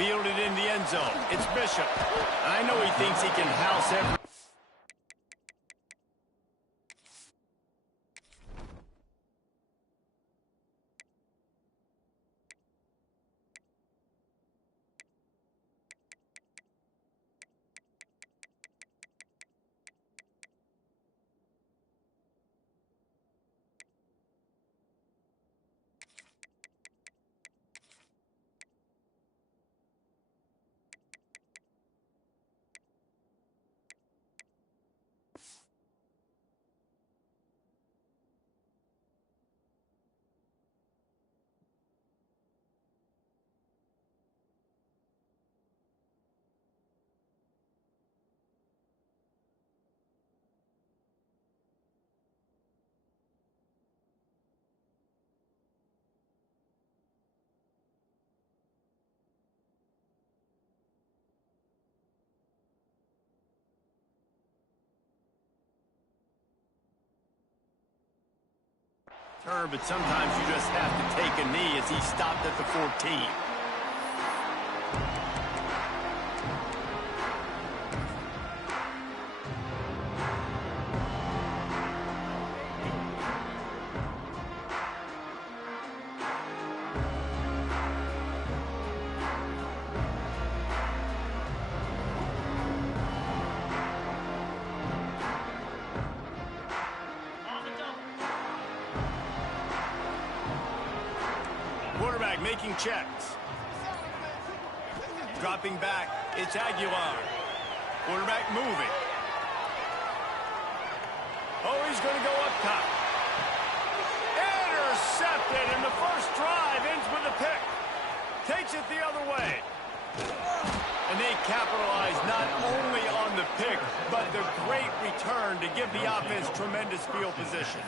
Fielded in the end zone. It's Bishop. I know he thinks he can house every... But sometimes you just have to take a knee as he stopped at the 14. Quarterback making checks. Dropping back, it's Aguilar. Quarterback moving. Oh, he's going to go up top. Intercepted, and the first drive ends with a pick. Takes it the other way. And they capitalize not only on the pick, but the great return to give the offense tremendous field position.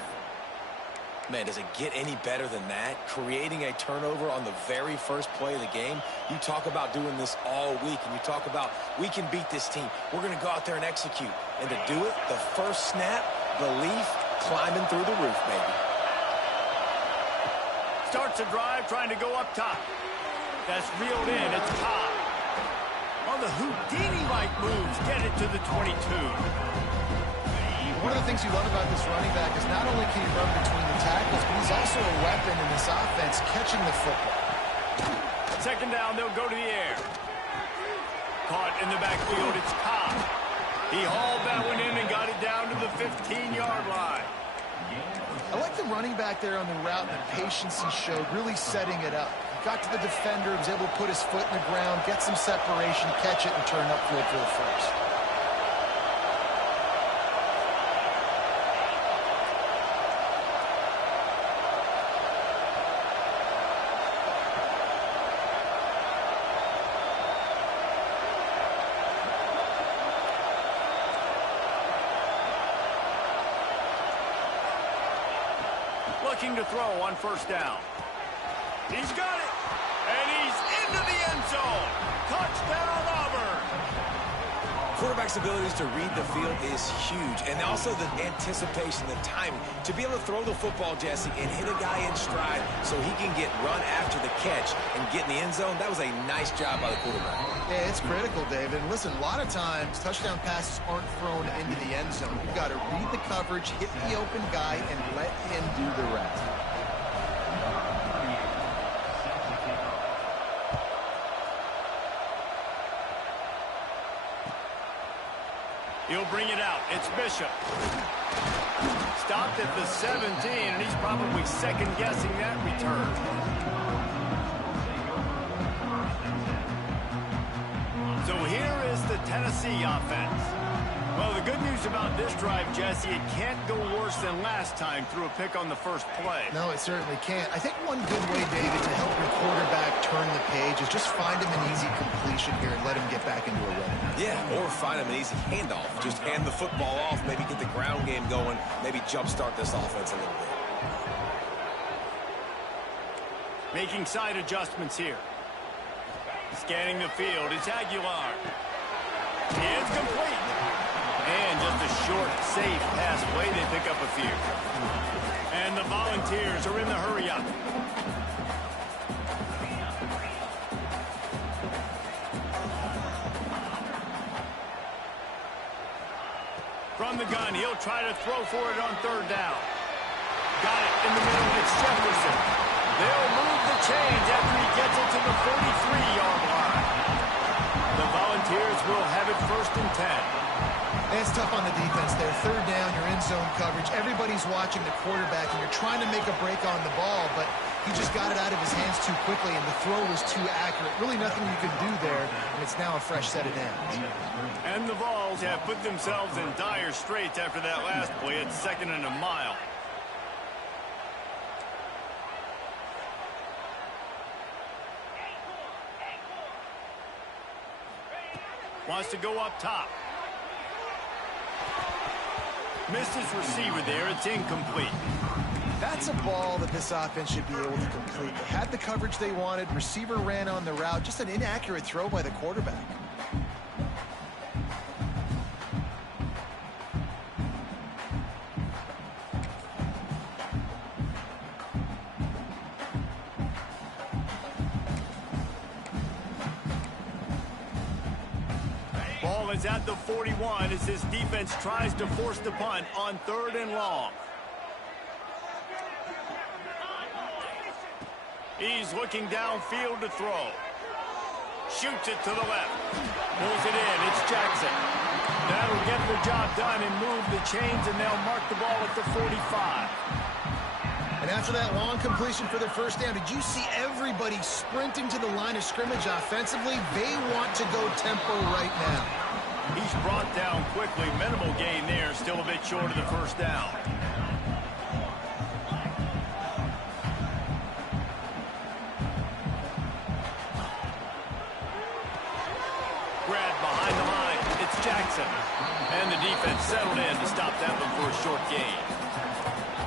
Man, does it get any better than that? Creating a turnover on the very first play of the game. You talk about doing this all week, and you talk about, we can beat this team. We're going to go out there and execute. And to do it, the first snap, belief climbing through the roof, baby. Starts a drive trying to go up top. That's reeled in. It's Cobb. On the Houdini-like moves, get it to the 22. One of the things you love about this running back is not only can he run between the tackles, but he's also a weapon in this offense, catching the football. Second down, they'll go to the air. Caught in the backfield, it's Cobb. He hauled that one in and got it down to the 15-yard line. I like the running back there on the route and the patience he showed, really setting it up. He got to the defender, was able to put his foot in the ground, get some separation, catch it, and turn upfield for the first. Looking to throw on first down. He's got it. And he's into the end zone. Touchdown, Auburn. Quarterback's abilities to read the field is huge. And also the anticipation, the timing. To be able to throw the football, Jesse, and hit a guy in stride so he can get run after the catch and get in the end zone, that was a nice job by the quarterback. Yeah, it's critical, David. And listen, a lot of times, touchdown passes aren't thrown into the end zone. You've got to read the coverage, hit the open guy, and let him do the rest. He'll bring it out. It's Bishop. Stopped at the 17, and he's probably second-guessing that return. So here is the Tennessee offense. Well, the good news about this drive, Jesse, it can't go worse than last time through a pick on the first play. No, it certainly can't. I think one good way, David, to help your quarterback turn the page is just find him an easy completion here and let him get back into a rhythm. Yeah, or find him an easy handoff. Just hand the football off, maybe get the ground game going, maybe jumpstart this offense a little bit. Making side adjustments here. Scanning the field, it's Aguilar. It's complete. And just a short, safe pass play, they pick up a few. And the Volunteers are in the hurry-up. from the gun. He'll try to throw for it on third down. Got it in the middle. It's Jefferson. They'll move the chains after he gets it to the 43-yard line. The Volunteers will have it 1st and 10. It's tough on the defense there. Third down, you're in zone coverage. Everybody's watching the quarterback, and you're trying to make a break on the ball, but he just got it out of his hands too quickly, and the throw was too accurate. Really nothing you can do there, and it's now a fresh set of downs. And the Vols have put themselves in dire straits after that last play. It's 2nd and a mile. Wants to go up top. Missed his receiver there. It's incomplete. That's a ball that this offense should be able to complete. They had the coverage they wanted. Receiver ran on the route. Just an inaccurate throw by the quarterback. Ball is at the 41 as this defense tries to force the punt on 3rd and long. He's looking downfield to throw. Shoots it to the left. Pulls it in. It's Jackson. That'll get the job done and move the chains, and they'll mark the ball at the 45. And after that long completion for the first down, did you see everybody sprinting to the line of scrimmage offensively? They want to go tempo right now. He's brought down quickly. Minimal gain there. Still a bit short of the first down. Grab behind the line. It's Jackson. And the defense settled in to stop that one for a short gain.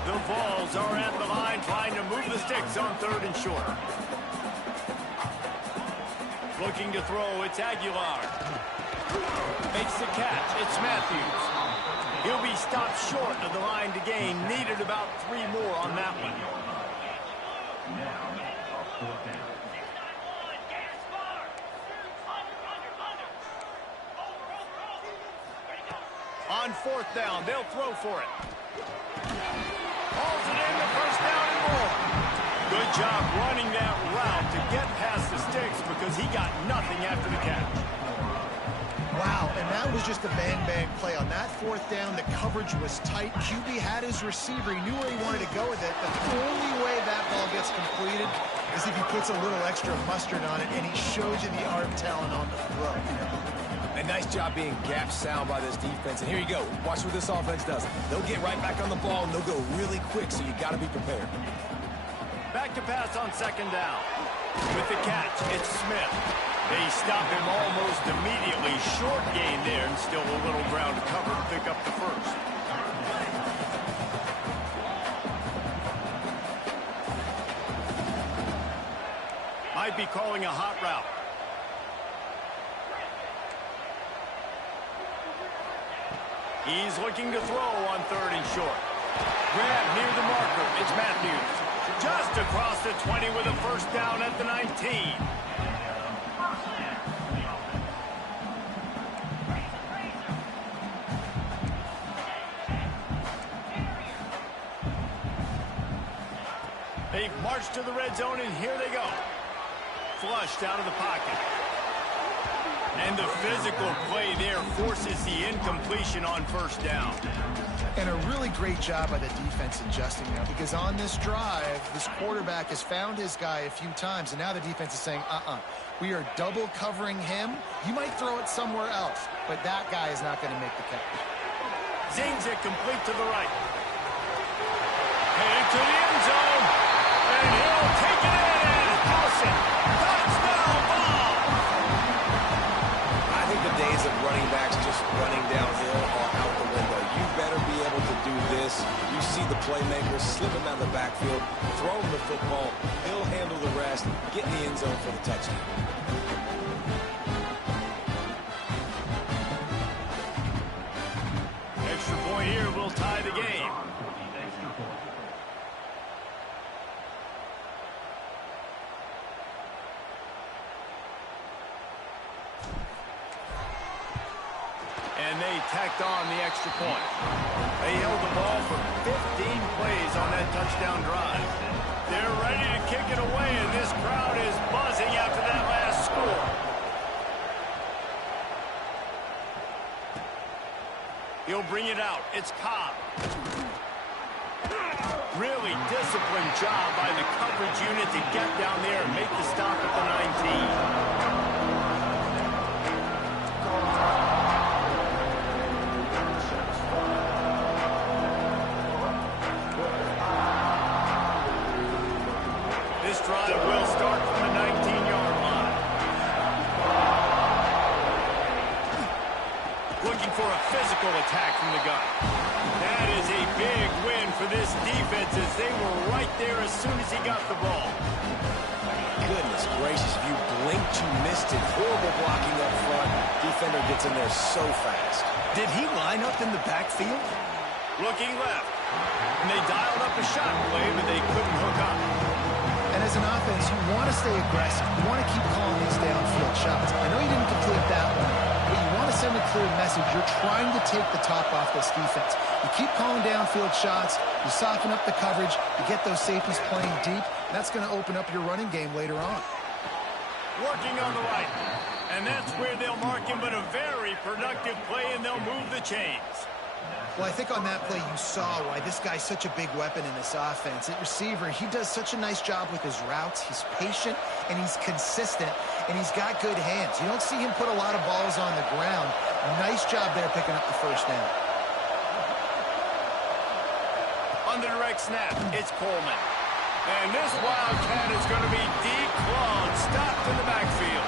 The Vols are at the line trying to move the sticks on 3rd and short. Looking to throw. It's Aguilar. Makes the catch. It's Matthews. He'll be stopped short of the line to gain. Needed about 3 more on that one. On 4th down, they'll throw for it. Hauls it in, the first down and more. Good job running that route to get past the sticks because he got nothing after the catch. Wow, and that was just a bang-bang play. On that 4th down, the coverage was tight. QB had his receiver. He knew where he wanted to go with it. The only way that ball gets completed is if he puts a little extra mustard on it, and he shows you the arm talent on the throw. A nice job being gap sound by this defense. And here you go. Watch what this offense does. They'll get right back on the ball, and they'll go really quick, so you got to be prepared. Back to pass on 2nd down. With the catch, it's Smith. They stop him almost immediately. Short gain there, and still a little ground to cover to pick up the first. Might be calling a hot route. He's looking to throw on 3rd and short. Grab near the marker. It's Matthews. Just across the 20 with a first down at the 19. They've marched to the red zone, and here they go. Flushed out of the pocket. And the physical play there forces the incompletion on 1st down. And a really great job by the defense adjusting now, because on this drive, this quarterback has found his guy a few times, and now the defense is saying, we are double covering him. You might throw it somewhere else, but that guy is not going to make the catch. Zings it complete to the right. Headed to the end zone. And he'll take it in and house it. Touchdown ball. I think the days of running backs just running downhill are out the window. You better be able to do this. You see the playmaker slipping down the backfield, throw him the football. He'll handle the rest, get in the end zone for the touchdown. Extra point here will tie the game. And they tacked on the extra point. They held the ball for 15 plays on that touchdown drive. They're ready to kick it away, and this crowd is buzzing after that last score. He'll bring it out. It's Cobb. Really disciplined job by the coverage unit to get down there and make the stop at the 19. This drive will start from the 19-yard line. Looking for a physical attack from the gun. That is a big win for this defense as they were right there as soon as he got the ball. Goodness gracious, if you blinked, you missed it. Horrible blocking up front. Defender gets in there so fast. Did he line up in the backfield? Looking left. And they dialed up a shot play, but they couldn't hook up. And as an offense, you want to stay aggressive. You want to keep calling these downfield shots. I know you didn't complete that one, but you want to send a clear message. You're trying to take the top off this defense. You keep calling downfield shots. You soften up the coverage. You get those safeties playing deep. That's going to open up your running game later on. Working on the right. And that's where they'll mark him, but a very productive play, and they'll move the chains. Well, I think on that play you saw why this guy's such a big weapon in this offense. At receiver, he does such a nice job with his routes. He's patient, and he's consistent, and he's got good hands. You don't see him put a lot of balls on the ground. Nice job there picking up the first down. On the direct snap, it's Coleman. And this Wildcat is going to be declawed, stopped in the backfield.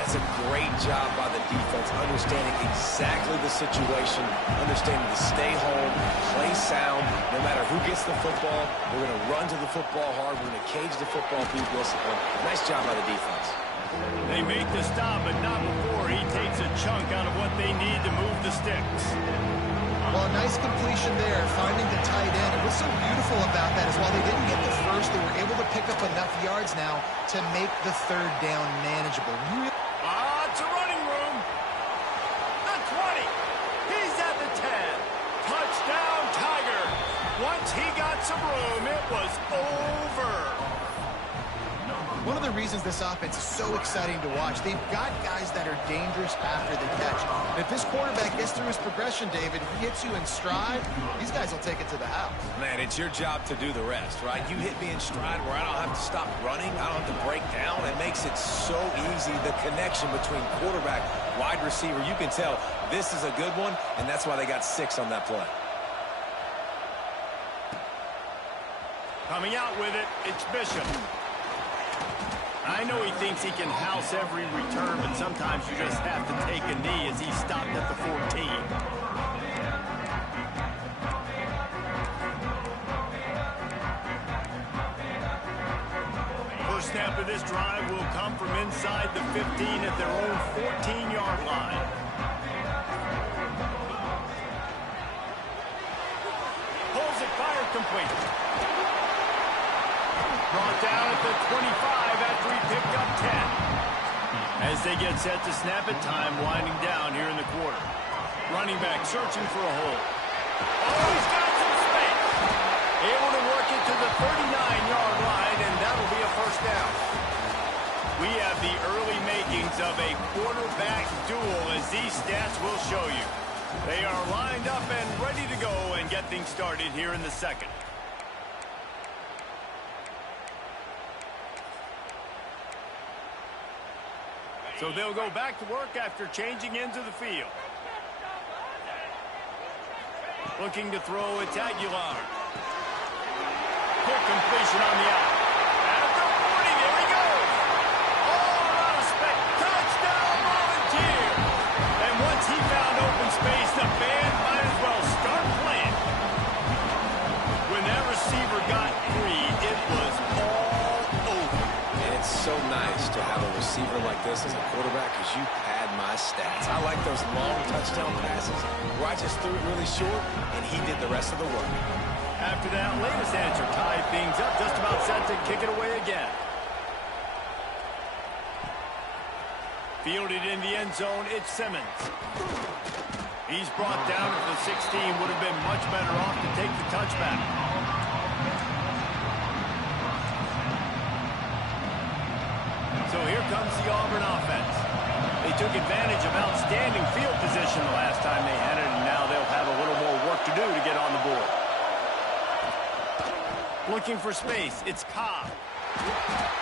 That's a great job by the defense, understanding exactly the situation, understanding to stay home, play sound. No matter who gets the football, we're going to run to the football hard. We're going to cage the football, be disciplined. Nice job by the defense. They make the stop, but not before he takes a chunk out of what they need to move the sticks. Well, a nice completion there, finding the tight end. And what's so beautiful about that is while they didn't get the first, they were able to pick up enough yards now to make the third down manageable. It's a running room. The 20. He's at the 10. Touchdown, Tiger. Once he got some room, it was over. One of the reasons this offense is so exciting to watch, they've got guys that are dangerous after the catch. And if this quarterback gets through his progression, David, he hits you in stride, these guys will take it to the house. Man, it's your job to do the rest, right? You hit me in stride where I don't have to stop running. I don't have to break down. It makes it so easy, the connection between quarterback, wide receiver. You can tell this is a good one, and that's why they got 6 on that play. Coming out with it, it's Bishop. I know he thinks he can house every return, but sometimes you just have to take a knee as he stopped at the 14. First snap of this drive will come from inside the 15 at their own 14-yard line. Pulls it, fired complete. Brought down at the 25 after he picked up 10. As they get set to snap it, time winding down here in the quarter. Running back searching for a hole. Oh, he's got some space. Able to work it to the 39-yard line, and that'll be a first down. We have the early makings of a quarterback duel, as these stats will show you. They are lined up and ready to go and get things started here in the second. So they'll go back to work after changing into the field. Looking to throw, it's Aguilar. Quick completion on the out. At the 40, there he goes. All out of space. Touchdown, Volunteer. And once he found open space, the band might as well start playing. When that receiver got free, it was all over. And it's so nice to have a receiver like this as a quarterback because you pad my stats. I like those long touchdown passes where I just threw it really short and he did the rest of the work. After that latest answer tied things up, just about set to kick it away again. Fielded in the end zone, it's Simmons. He's brought down at the 16. Would have been much better off to take the touchback. So here comes the Auburn offense. They took advantage of outstanding field position the last time they had it, and now they'll have a little more work to do to get on the board. Looking for space, it's Cobb.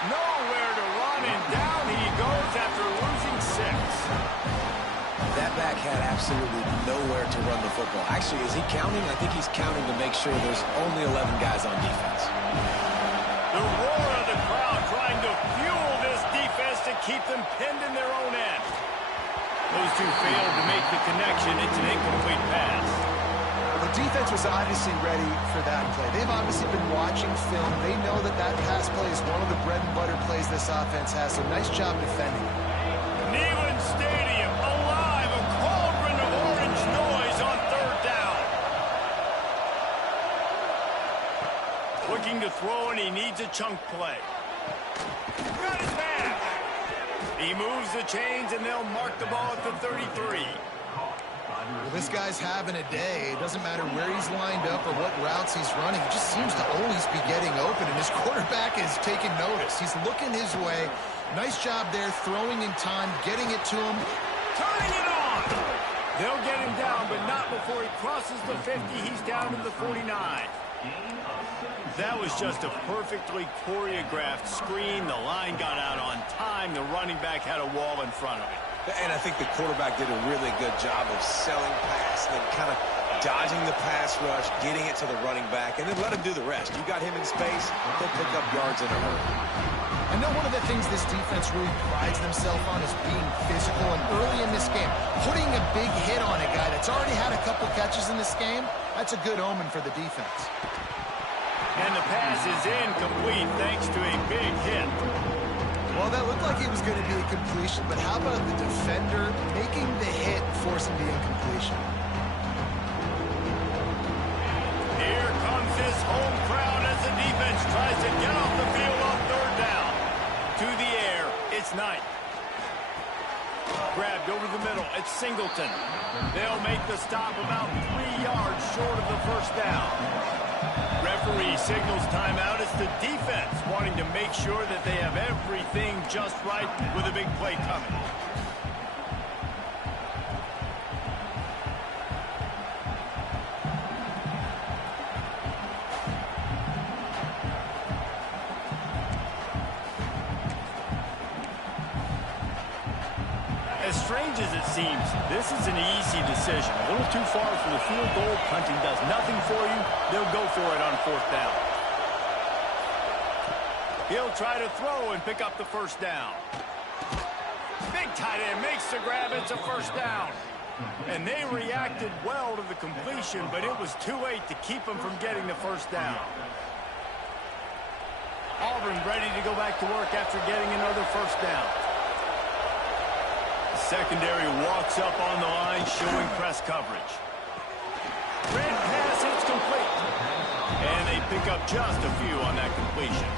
Nowhere to run, and down he goes after losing 6. That back had absolutely nowhere to run the football. Actually, is he counting? I think he's counting to make sure there's only 11 guys on defense. The roar of the crowd trying to fuel this defense to keep them pinned in their own end. Those two failed to make the connection. It's an incomplete pass. The defense was obviously ready for that play. They've obviously been watching film. They know that that pass play is one of the bread and butter plays this offense has, so nice job defending. Neyland Stadium, alive, a cauldron of orange noise on 3rd down. Looking to throw, and he needs a chunk play. Got his man. He moves the chains, and they'll mark the ball at the 33. Well, this guy's having a day. It doesn't matter where he's lined up or what routes he's running. He just seems to always be getting open, and his quarterback is taking notice. He's looking his way. Nice job there, throwing in time, getting it to him. Turning it on! They'll get him down, but not before he crosses the 50. He's down to the 49. That was just a perfectly choreographed screen. The line got out on time. The running back had a wall in front of him. And I think the quarterback did a really good job of selling pass and then kind of dodging the pass rush, getting it to the running back, and then let him do the rest. You got him in space, he'll pick up yards in a hurry. I know one of the things this defense really prides themselves on is being physical, and early in this game, putting a big hit on a guy that's already had a couple catches in this game, that's a good omen for the defense. And the pass is incomplete thanks to a big hit. Well, that looked like it was going to be a completion, but how about the defender making the hit, forcing the incompletion? Here comes this home crowd as the defense tries to get off the field on 3rd down. To the air, it's Knight. Grabbed over the middle, it's Singleton. They'll make the stop about 3 yards short of the 1st down. Referee signals timeout. It's the defense wanting to make sure that they have everything just right with a big play coming. As strange as it seems, this is an easy decision. A little too far for the field goal. Punting does nothing for you. They'll go for it on 4th down. He'll try to throw and pick up the 1st down. Big tight end makes the grab. It's a 1st down. And they reacted well to the completion, but it was too late to keep them from getting the 1st down. Auburn ready to go back to work after getting another 1st down. Secondary walks up on the line, showing press coverage. Red pass, it's complete. And they pick up just a few on that completion.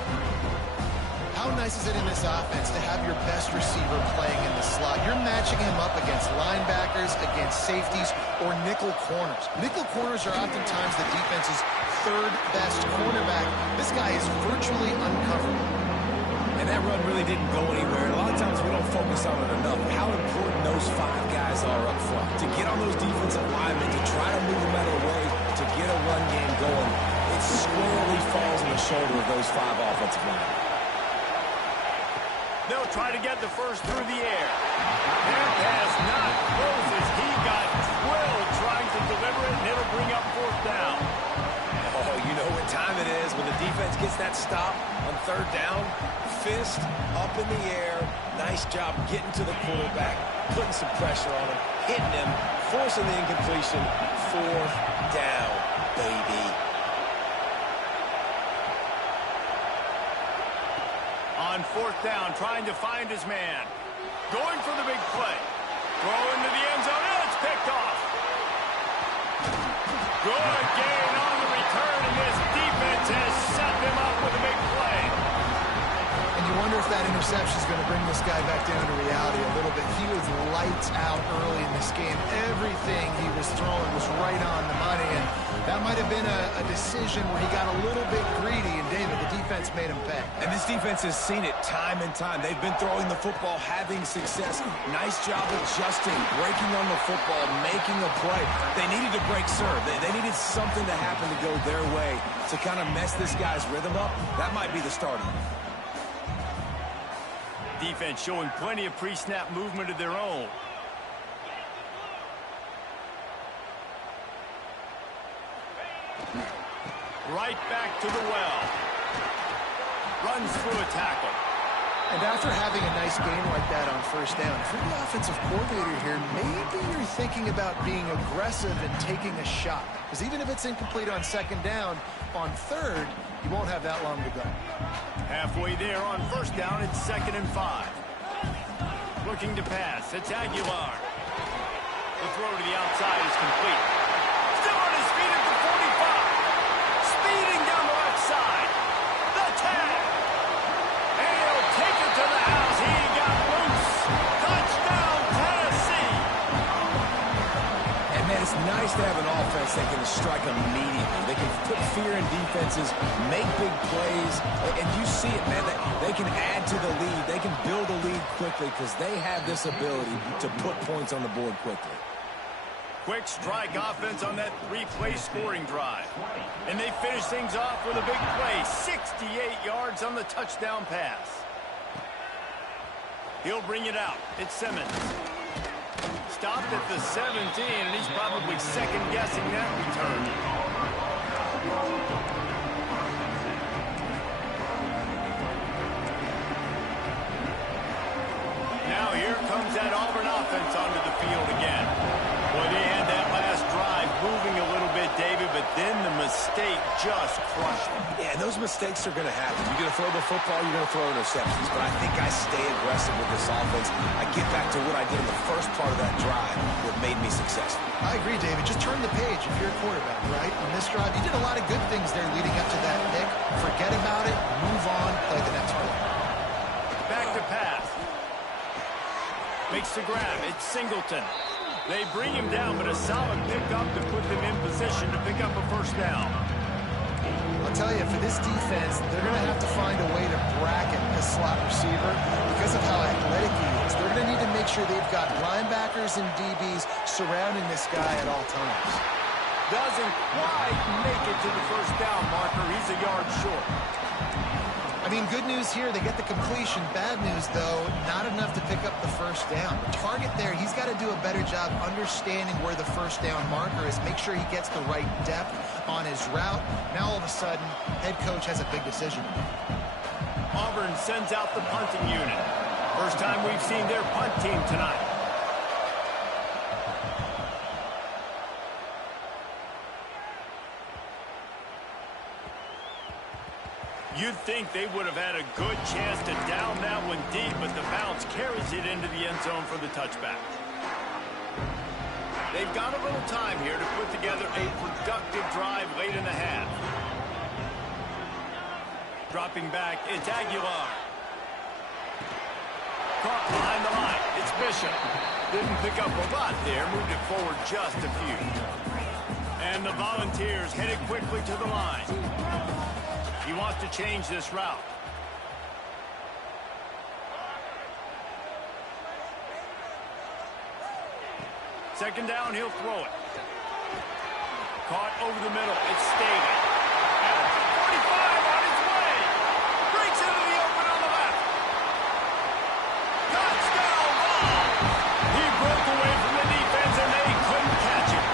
How nice is it in this offense to have your best receiver playing in the slot? You're matching him up against linebackers, against safeties, or nickel corners. Nickel corners are oftentimes the defense's 3rd best cornerback. This guy is virtually uncoverable. And that run really didn't go anywhere. A lot of times we don't focus on it enough. How important those 5 guys are up front. To get on those defensive linemen, to try to move them out of the way, to get a run game going, it squarely falls on the shoulder of those 5 offensive linemen. They'll try to get the 1st through the air. Their pass not close as he got drilled trying to deliver it, and it'll bring up 4th down. Oh, you know what time it is when the defense gets that stop on 3rd down. Fist up in the air. Nice job getting to the quarterback, putting some pressure on him, hitting him, forcing the incompletion. 4th down, baby. On 4th down, trying to find his man. Going for the big play. Throw into the end zone, and it's picked off. Good gain on the return, and this defense has set them up with a big play. And you wonder if that interception is going to bring this guy back down to reality a little bit. lights out early in this game. Everything he was throwing was right on the money, and that might have been a decision where he got a little bit greedy, and David, the defense made him pay. And this defense has seen it time and time. They've been throwing the football, having success. Nice job adjusting, breaking on the football, making a play. They needed to break serve. They needed something to happen to go their way to kind of mess this guy's rhythm up. That might be the start of it. Defense showing plenty of pre-snap movement of their own. Right back to the well. Runs through a tackle. And after having a nice game like that on first down, if you're the offensive coordinator here, maybe you're thinking about being aggressive and taking a shot. Because even if it's incomplete on second down, on third, you won't have that long to go. Halfway there on first down, it's 2nd and 5. Looking to pass, it's Aguilar. The throw to the outside is complete. Still on his feet at the 45. Speeding down the left side. The tag. And he'll take it to the house. He got loose. Touchdown, Tennessee. And, man, it's nice to have an offense that can strike immediately. They can put fear in defenses, make big plays, and you see it, man. They can add to the lead. They can build a lead quickly because they have this ability to put points on the board quickly. Quick strike offense on that 3-play scoring drive. And they finish things off with a big play. 68 yards on the touchdown pass. He'll bring it out. It's Simmons. Stopped at the 17, and he's probably second-guessing that return. Now here comes that Auburn offense onto the field again. Boy, they had that last drive moving a little bit, David, but then the mistake just crushed them. Yeah, those mistakes are going to happen. You're going to throw the football, you're going to throw interceptions. But I think I stay aggressive with this offense. I get back to what I did in the first part of that drive that made me successful. I agree, David. Just turn the page if you're a quarterback, right? On this drive, you did a lot of good things there leading up to that pick. Forget about it, move on, play the next one. Back to pass. Makes the grab. It's Singleton. They bring him down, but a solid pickup to put them in position to pick up a first down. I'll tell you, for this defense, they're going to have to find a way to bracket this slot receiver because of how athletic he is. They're going to need to make sure they've got linebackers and DBs surrounding this guy at all times. Doesn't quite make it to the first down marker. He's a yard short. I mean, good news here, they get the completion. Bad news, though, not enough to pick up the first down. The target there, he's got to do a better job understanding where the first down marker is, make sure he gets the right depth on his route. Now, all of a sudden, head coach has a big decision. Auburn sends out the punting unit. First time we've seen their punt team tonight. You'd think they would have had a good chance to down that one deep, but the bounce carries it into the end zone for the touchback. They've got a little time here to put together a productive drive late in the half. Dropping back, it's Aguilar. Caught behind the line, it's Bishop. Didn't pick up a lot there, moved it forward just a few. And the Volunteers headed quickly to the line. He wants to change this route. Second down, he'll throw it. Caught over the middle. It's Staley. At 45 on his way. Breaks into the open on the left. Touchdown ball. He broke away from the defense and they couldn't catch him.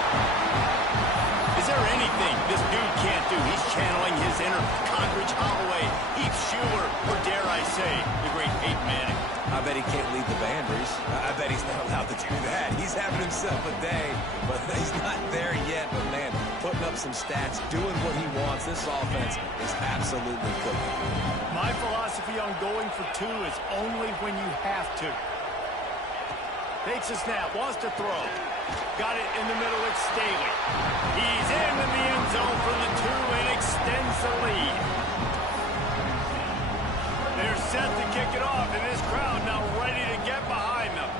Is there anything this dude can't do? He's channeling his inner Condridge Holloway, Heath Schuler, or dare I say, the great Peyton Manning. I bet he can't lead the band, Reese. I bet he's not allowed to do that. He's having himself a day, but he's not there yet. But, man, putting up some stats, doing what he wants. This offense is absolutely cooking. My philosophy on going for two is only when you have to. Takes a snap, wants to throw. Got it in the middle, it's Staley. He's into the end zone for the two and extends the lead. They're set to kick it off, and this crowd now ready to get behind them.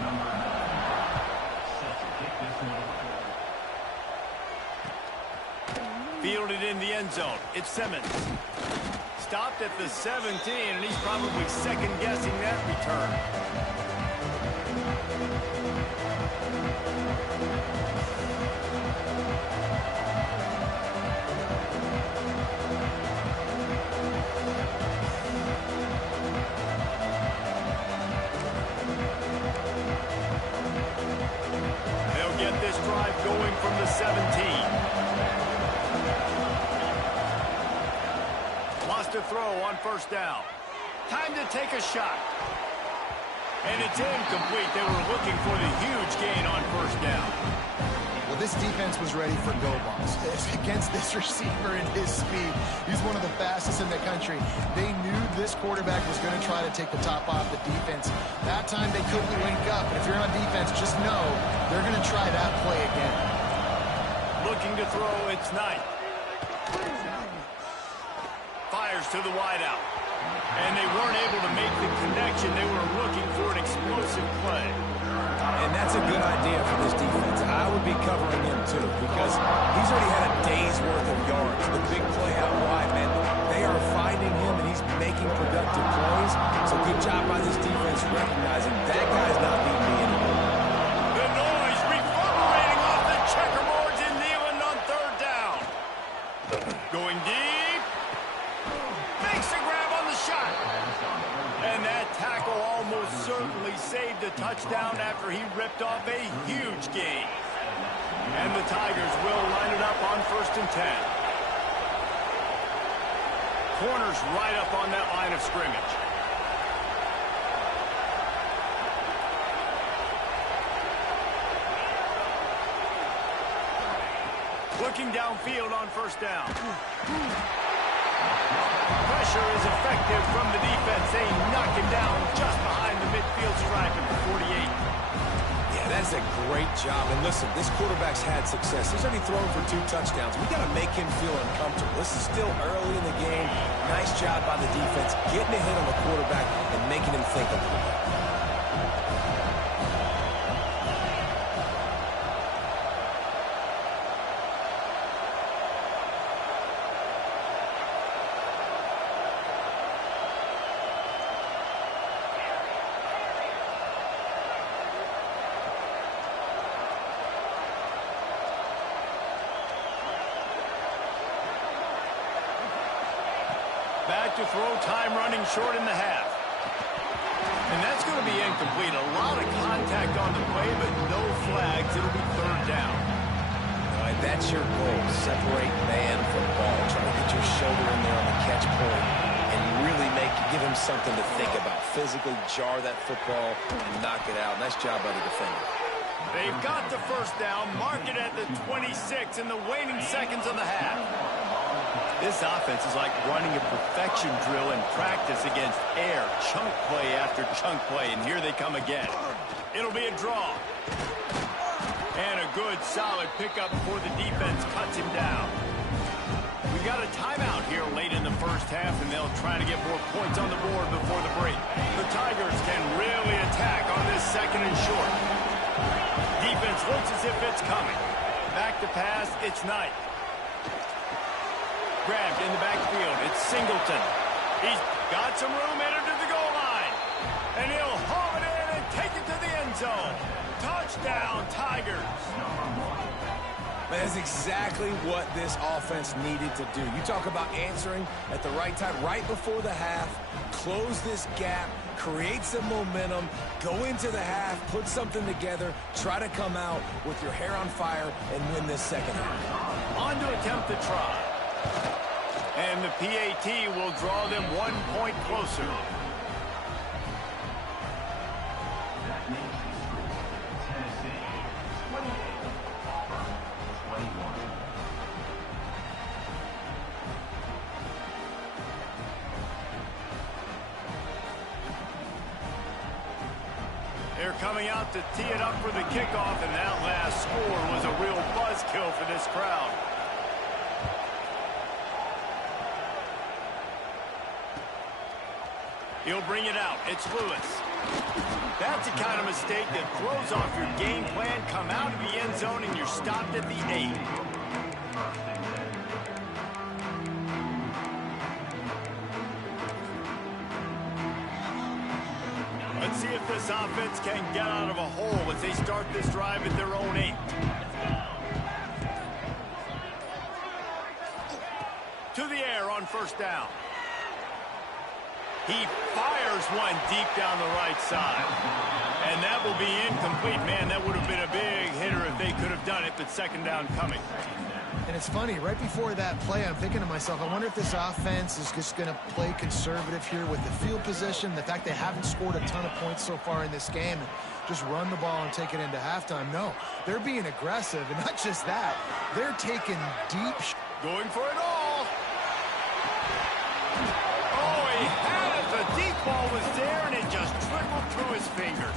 Fielded in the end zone. It's Simmons. Stopped at the 17, and he's probably second-guessing that return. They'll get this drive going from the 17. To throw on first down. Time to take a shot. And it's incomplete. They were looking for the huge gain on first down. Well, this defense was ready for go balls. Against this receiver and his speed, he's one of the fastest in the country. They knew this quarterback was going to try to take the top off the defense. That time they couldn't link up. And if you're on defense, just know they're going to try that play again. Looking to throw, it's Knight. Fires to the wideout. And they weren't able to make the connection. They were looking for an explosive play. And that's a good idea for this defense. I would be covering him, too, because he's already had a day's worth of yards. The big play out wide, man. They are finding him, and he's making productive plays. So good job by this defense recognizing that guy's not beating me anymore. The noise reverberating off the checkerboards in Neyland on third down. Going deep. Makes a grab on the shot. And that tackle almost certainly saved a touchdown after he ripped off a huge gain. And the Tigers will line it up on 1st and 10. Corners right up on that line of scrimmage. Looking downfield on first down. Pressure is effective from the defense. They knock him down just behind the midfield stripe at the 48. Yeah, that's a great job. And listen, this quarterback's had success. He's already thrown for 2 touchdowns. We got to make him feel uncomfortable. This is still early in the game. Nice job by the defense, getting a hit on the quarterback and making him think a little bit. Back to throw, time running short in the half. And that's going to be incomplete. A lot of contact on the play, but no flags. It'll be third down. All right, that's your goal. Separate man from ball. Try to get your shoulder in there on the catch point and really give him something to think about. Physically jar that football and knock it out. Nice job by the defender. They've got the first down. Mark it at the 26 in the waning seconds of the half. This offense is like running a perfection drill in practice against air. Chunk play after chunk play, and here they come again. It'll be a draw. And a good, solid pickup before the defense cuts him down. We got a timeout here late in the first half, and they'll try to get more points on the board before the break. The Tigers can really attack on this 2nd and short. Defense looks as if it's coming. Back to pass, it's Knight. Grabbed in the backfield. It's Singleton. He's got some room headed to the goal line. And he'll haul it in and take it to the end zone. Touchdown, Tigers. That's exactly what this offense needed to do. You talk about answering at the right time, right before the half, close this gap, create some momentum, go into the half, put something together, try to come out with your hair on fire and win this second half. On to attempt the try. And the PAT will draw them 1 point closer. They're coming out to tee it up for the kickoff, and that last score was a real buzzkill for this crowd. He'll bring it out. It's Lewis. That's the kind of mistake that throws off your game plan. Come out of the end zone, and you're stopped at the 8. this offense can get out of a hole as they start this drive at their own 8. To the air on first down. He fires one deep down the right side. And that will be incomplete. Man, that would have been a big hitter if they could have done it, but second down coming. And it's funny, right before that play, I'm thinking to myself, I wonder if this offense is just going to play conservative here with the field position, the fact they haven't scored a ton of points so far in this game, and just run the ball and take it into halftime. No, they're being aggressive, and not just that, they're taking deep going for it all. Oh, he had it. The deep ball was there, and it just trickled through his fingers.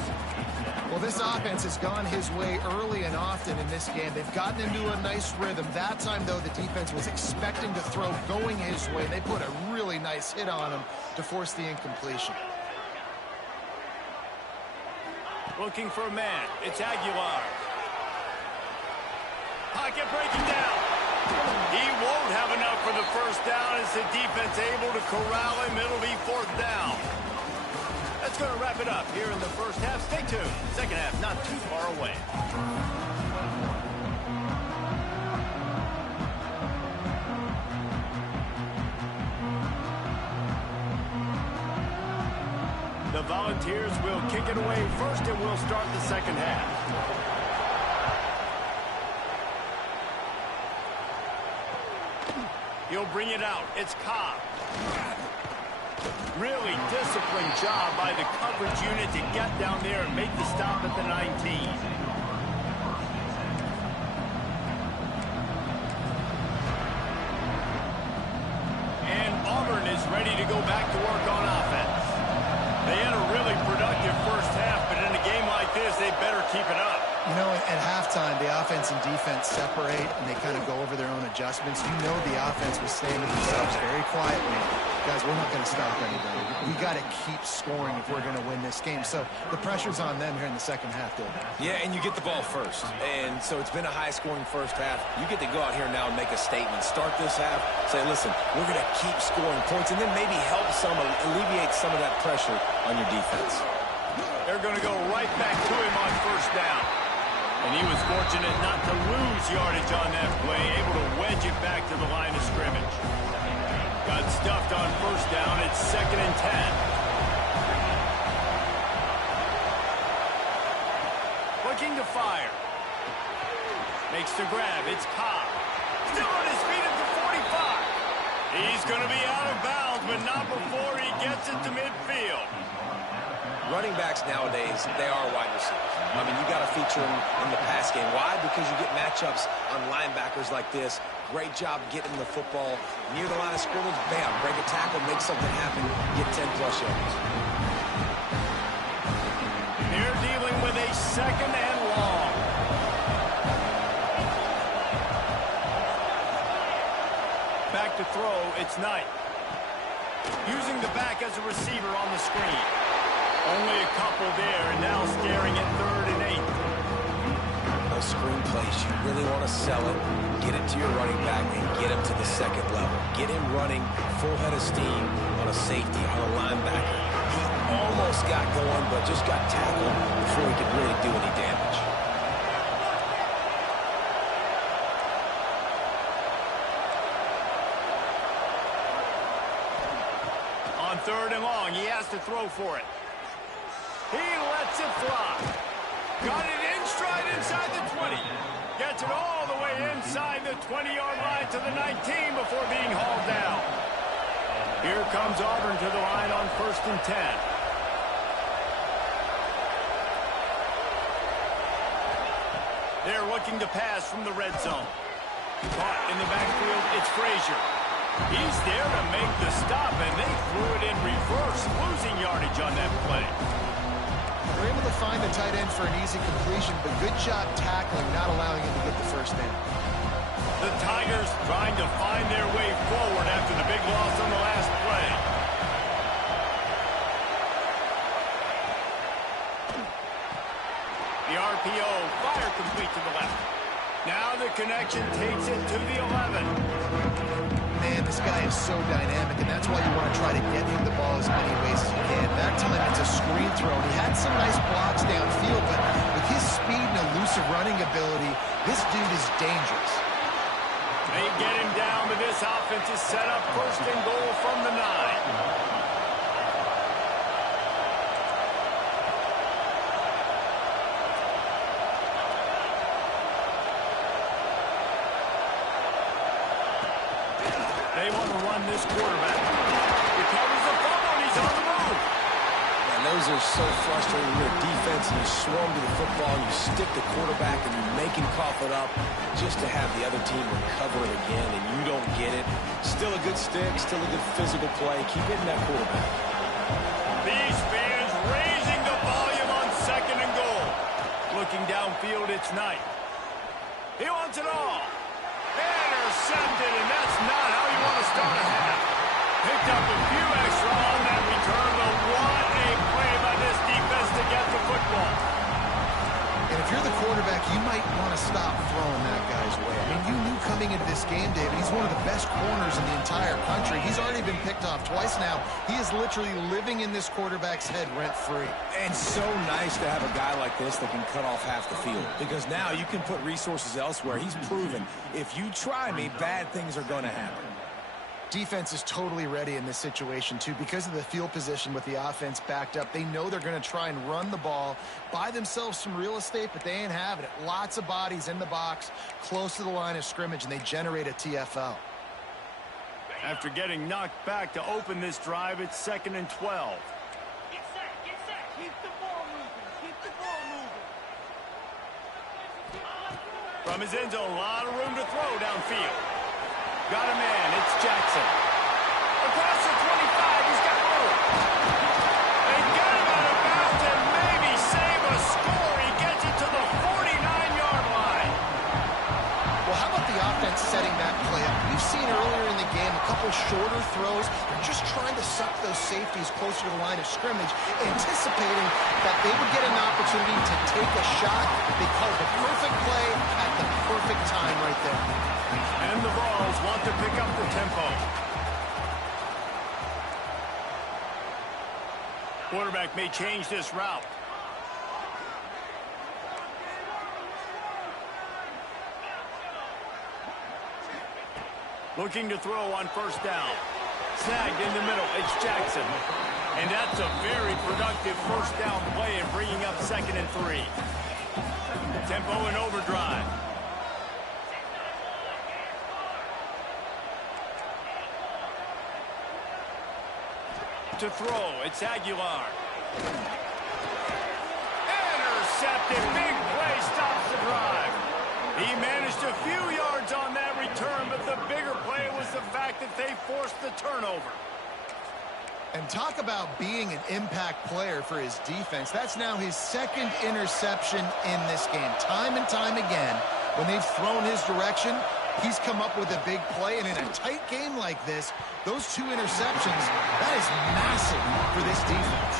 Well, this offense has gone his way early and often in this game. They've gotten into a nice rhythm. That time, though, the defense was expecting to throw going his way. They put a really nice hit on him to force the incompletion. Looking for a man. It's Aguilar. Pocket breaking down. He won't have enough for the first down as the defense able to corral him. It'll be fourth down. That's going to wrap it up here in the first half. Stay tuned. Second half not too far away. The Volunteers will kick it away first, and we'll start the second half. He'll bring it out. It's Cobb. Really disciplined job by the coverage unit to get down there and make the stop at the 19. And Auburn is ready to go back to work on offense. They had a really productive first half, but in a game like this, they better keep it up. You know, at halftime, the offense and defense separate, and they kind of go over their own adjustments. You know the offense was saying to themselves very quietly, guys, we're not going to stop anybody. We got to keep scoring if we're going to win this game. So the pressure's on them here in the second half, Dave. Yeah, and you get the ball first. And so it's been a high-scoring first half. You get to go out here now and make a statement. Start this half, say, listen, we're going to keep scoring points, and then maybe help alleviate some of that pressure on your defense. They're going to go right back to him on first down. And he was fortunate not to lose yardage on that play, able to wedge it back to the line of scrimmage. Got stuffed on first down. It's 2nd and 10. Looking to fire. Makes the grab. It's Cobb. Still on his feet at the 45. He's going to be out of bounds, but not before he gets it to midfield. Running backs nowadays, they are wide receivers. I mean, you got to feature them in the pass game. Why? Because you get matchups on linebackers like this. Great job getting the football near the line of scrimmage. Bam, break a tackle, make something happen, get 10-plus yards. They're dealing with a second and long. Back to throw, it's Knight. Using the back as a receiver on the screen. Only a couple there, and now staring at 3rd and 8. Those screen plays, you really want to sell it, get it to your running back, and get him to the second level. Get him running full head of steam on a safety, on a linebacker. He almost got going, but just got tackled before he could really do any damage. On 3rd and long, he has to throw for it. He lets it fly. Got it in stride inside the 20. Gets it all the way inside the 20-yard line to the 19 before being hauled down. Here comes Auburn to the line on 1st and 10. They're looking to pass from the red zone. Caught in the backfield, it's Frazier. He's there to make the stop, and they threw it in reverse, losing yardage on that play. They're able to find the tight end for an easy completion, but good job tackling, not allowing him to get the first down. The Tigers trying to find their way forward after the big loss on the last play. The RPO, fire complete to the left. Now the connection takes it to the 11. man, this guy is so dynamic, and that's why you want to try to get him the ball as many ways as you can. That time it's a screen throw, and he had some nice blocks downfield, but with his speed and elusive running ability, this dude is dangerous. They get him down, but this offense is set up first and goal from the 9. They want to run this quarterback. Recovers the fumble, and he's on the move. And those are so frustrating. You're a defense, and you swarm to the football, and you stick the quarterback, and you make him cough it up just to have the other team recover it again, and you don't get it. Still a good stick, still a good physical play. Keep hitting that quarterback. These fans raising the volume on second and goal. Looking downfield, it's Knight. He wants it all. Intercepted, and that's not how you want to start a half. Picked up a few extra on that return, but what a play by this defense to get the football. And if you're the quarterback, you might want to stop throwing that guy's way. I mean, you knew coming into this game, David, he's one of the best corners in the entire country. He's already been picked off twice now. He is literally living in this quarterback's head rent-free. And so nice to have a guy like this that can cut off half the field, because now you can put resources elsewhere. He's proven if you try me, bad things are going to happen. Defense is totally ready in this situation, too. Because of the field position with the offense backed up, they know they're going to try and run the ball, buy themselves some real estate, but they ain't having it. Lots of bodies in the box, close to the line of scrimmage, and they generate a TFL. After getting knocked back to open this drive, it's 2nd and 12. Get set, get set. Keep the ball moving. Keep the ball moving. From his end zone, a lot of room to throw downfield. Got a man, it's Jackson. Across the 25, he's got room. They got him out of bounds and maybe save a score. He gets it to the 49-yard line. Well, how about the offense setting that play up? We've seen earlier in the game a couple shorter throws. They're just trying to suck those safeties closer to the line of scrimmage, anticipating that they would get an opportunity to take a shot. They called the perfect play at the perfect time right there. And the Vols want to pick up the tempo. Quarterback may change this route. Looking to throw on first down. Snagged in the middle, it's Jackson. And that's a very productive first down play in bringing up 2nd and 3. Tempo and overdrive. To throw, it's Aguilar. Intercepted, big play, stops the drive. He managed a few yards on that return, but the bigger play was the fact that they forced the turnover. And talk about being an impact player for his defense. That's now his 2nd interception in this game. Time and time again, when they've thrown his direction, he's come up with a big play. And in a tight game like this, those 2 interceptions, that is massive for this defense.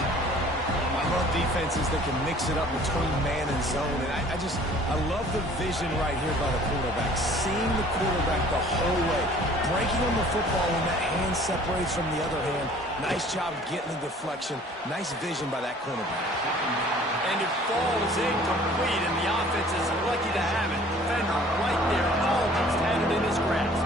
I love defenses that can mix it up between man and zone. And I love the vision right here by the quarterback. Seeing the quarterback the whole way. Breaking on the football when that hand separates from the other hand. Nice job getting the deflection. Nice vision by that cornerback. And it falls incomplete, and the offense is lucky to have it. Defender right there, almost had it in his grasp.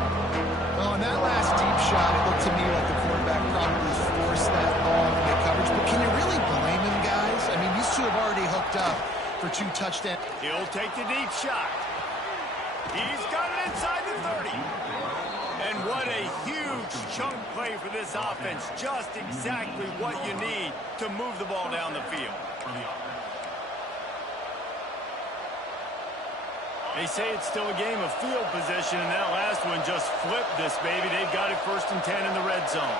Well, on that last deep shot, it looked to me like the quarterback probably forced that ball into coverage. But can you really blame him, guys? I mean, these two have already hooked up for 2 touchdowns. He'll take the deep shot. He's got it inside the 30. And what a huge chunk play for this offense. Just exactly what you need to move the ball down the field. They say it's still a game of field position, and that last one just flipped this baby. They've got it 1st and 10 in the red zone.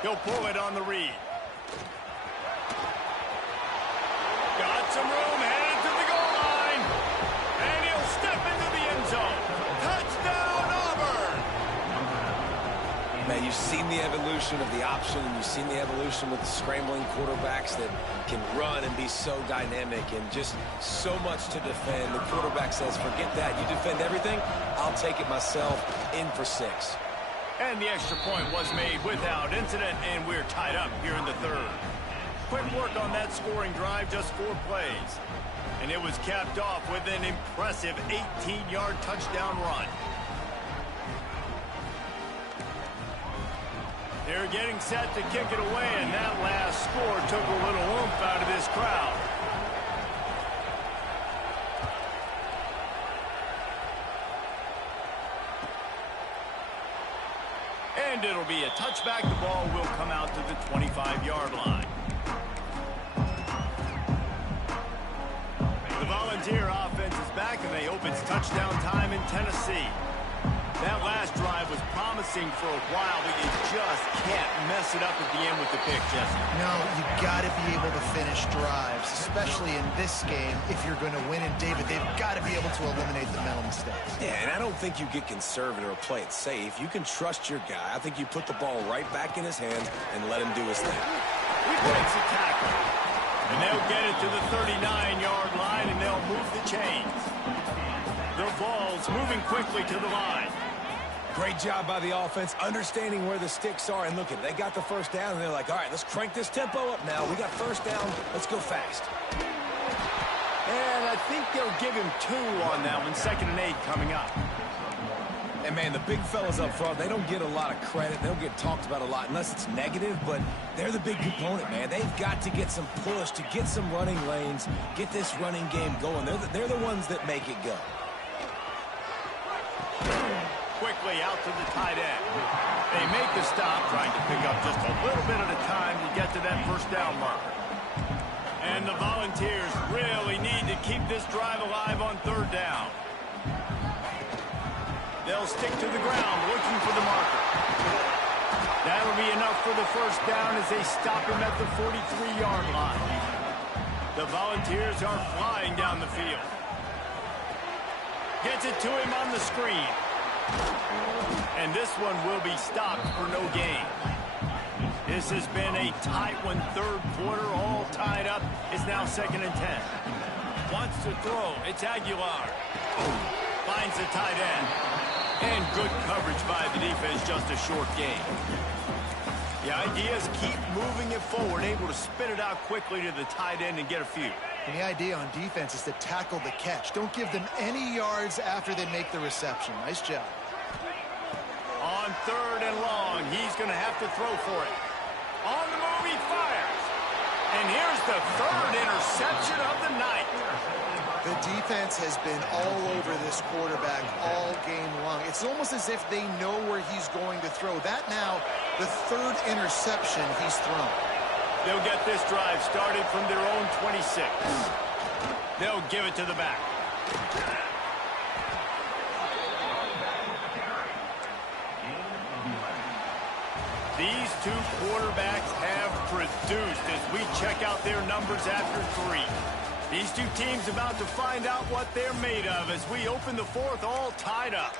He'll pull it on the read. Got some room, headed to the goal line. And he'll step into the end zone. Touchdown, Auburn! Man, you you've seen the evolution of the option, and you've seen the evolution with the scrambling quarterbacks that can run and be so dynamic and just so much to defend. The quarterback says, forget that. You defend everything, I'll take it myself. In for 6. And the extra point was made without incident, and we're tied up here in the third. Quick work on that scoring drive, just 4 plays. And it was capped off with an impressive 18-yard touchdown run. They're getting set to kick it away, and that last score took a little oomph out of this crowd. And it'll be a touchback. The ball will come out to the 25-yard line. The Volunteer offense is back, and they open touchdown time in Tennessee. That last drive was promising for a while, but you just can't mess it up at the end with the pick, Jesse. No, you got to be able to finish drives, especially in this game if you're going to win. And, David, they've got to be able to eliminate the mental mistakes. Yeah, and I don't think you get conservative or play it safe. You can trust your guy. I think you put the ball right back in his hands and let him do his thing. He breaks a tackle. And they'll get it to the 39-yard line, and they'll move the chains. The ball's moving quickly to the line. Great job by the offense, understanding where the sticks are. And look, they got the first down, and they're like, all right, let's crank this tempo up now. We got first down. Let's go fast. And I think they'll give him 2 on that one. 2nd and 8 coming up. And, man, the big fellas up front, they don't get a lot of credit. They don't get talked about a lot unless it's negative, but they're the big component, man. They've got to get some push, to get some running lanes, get this running game going. They're the ones that make it go. Quickly out to the tight end. They make the stop, trying to pick up just a little bit at a time to get to that first down marker. And the Volunteers really need to keep this drive alive on 3rd down. They'll stick to the ground looking for the marker. That'll be enough for the first down as they stop him at the 43-yard line. The Volunteers are flying down the field. Gets it to him on the screen. And this one will be stopped for no gain. This has been a tight one, 3rd quarter, all tied up. It's now 2nd and 10. Wants to throw. It's Aguilar. Finds the tight end. And good coverage by the defense, just a short gain. The idea is keep moving it forward, able to spit it out quickly to the tight end and get a few. And the idea on defense is to tackle the catch. Don't give them any yards after they make the reception. Nice job. On 3rd and long, he's going to have to throw for it. On the move, he fires. And here's the 3rd interception of the night. The defense has been all over this quarterback all game long. It's almost as if they know where he's going to throw. That now, the 3rd interception he's thrown. They'll get this drive started from their own 26. They'll give it to the back. These 2 quarterbacks have produced as we check out their numbers after 3. These 2 teams about to find out what they're made of as we open the 4th all tied up.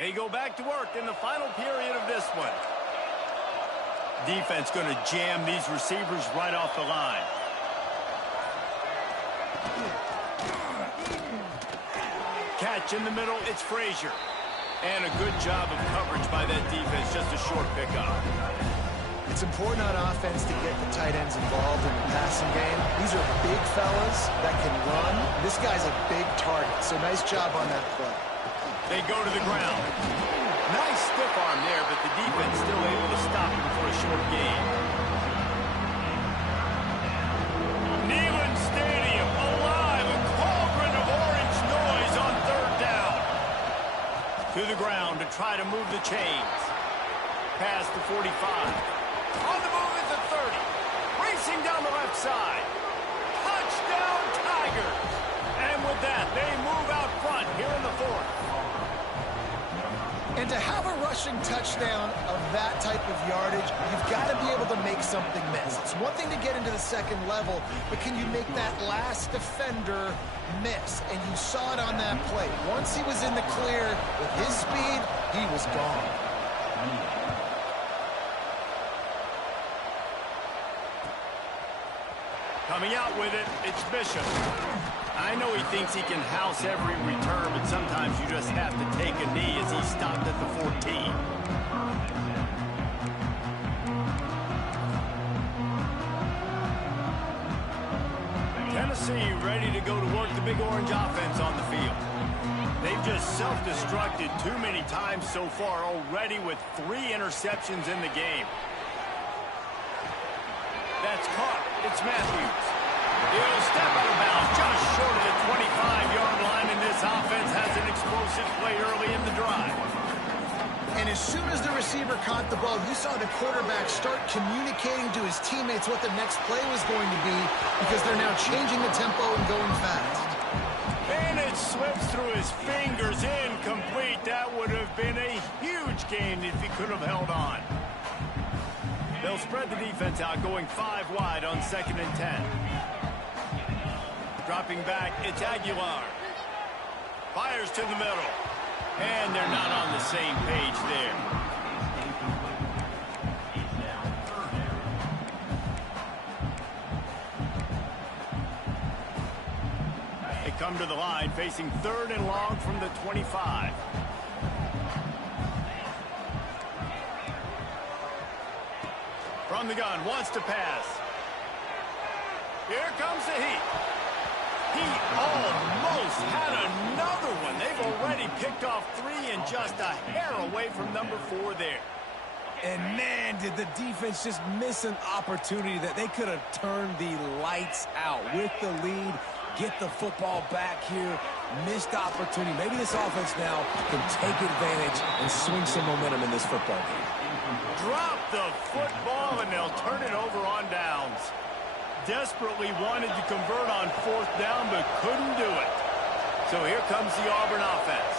They go back to work in the final period of this one. Defense going to jam these receivers right off the line. Catch in the middle, it's Frazier. And a good job of coverage by that defense, just a short pickup. It's important on offense to get the tight ends involved in the passing game. These are big fellas that can run. This guy's a big target, so nice job on that play. They go to the ground. Nice stiff arm there, but the defense still able to stop him for a short gain. Neyland Stadium alive, a cauldron of orange noise on third down. To the ground to try to move the chains. Past the 45. On the move is the 30. Racing down the left side. Touchdown Tigers. And with that, they move out front here in the fourth. And to have a rushing touchdown of that type of yardage, you've got to be able to make something miss. It's one thing to get into the second level, but can you make that last defender miss? And you saw it on that play. Once he was in the clear with his speed, he was gone. Coming out with it, it's Bishop. I know he thinks he can house every return, but sometimes you just have to take a knee as he stopped at the 14. Tennessee ready to go to work the big orange offense on the field. They've just self-destructed too many times so far already with 3 interceptions in the game. That's caught. It's Matthews. He'll step out of bounds just short of the 25-yard line, and this offense has an explosive play early in the drive. And as soon as the receiver caught the ball, you saw the quarterback start communicating to his teammates what the next play was going to be because they're now changing the tempo and going fast. And it slips through his fingers, incomplete. That would have been a huge gain if he could have held on. They'll spread the defense out, going 5 wide on 2nd and 10. Dropping back, it's Aguilar. Fires to the middle. And they're not on the same page there. They come to the line, facing 3rd and long from the 25. From the gun, wants to pass. Here comes the heat. He almost had another one. They've already picked off 3 and just a hair away from number 4 there. And man, did the defense just miss an opportunity that they could have turned the lights out with the lead, get the football back here, missed opportunity. Maybe this offense now can take advantage and swing some momentum in this football game. Drop the football, and they'll turn it over on downs. Desperately wanted to convert on 4th down, but couldn't do it. So here comes the Auburn offense.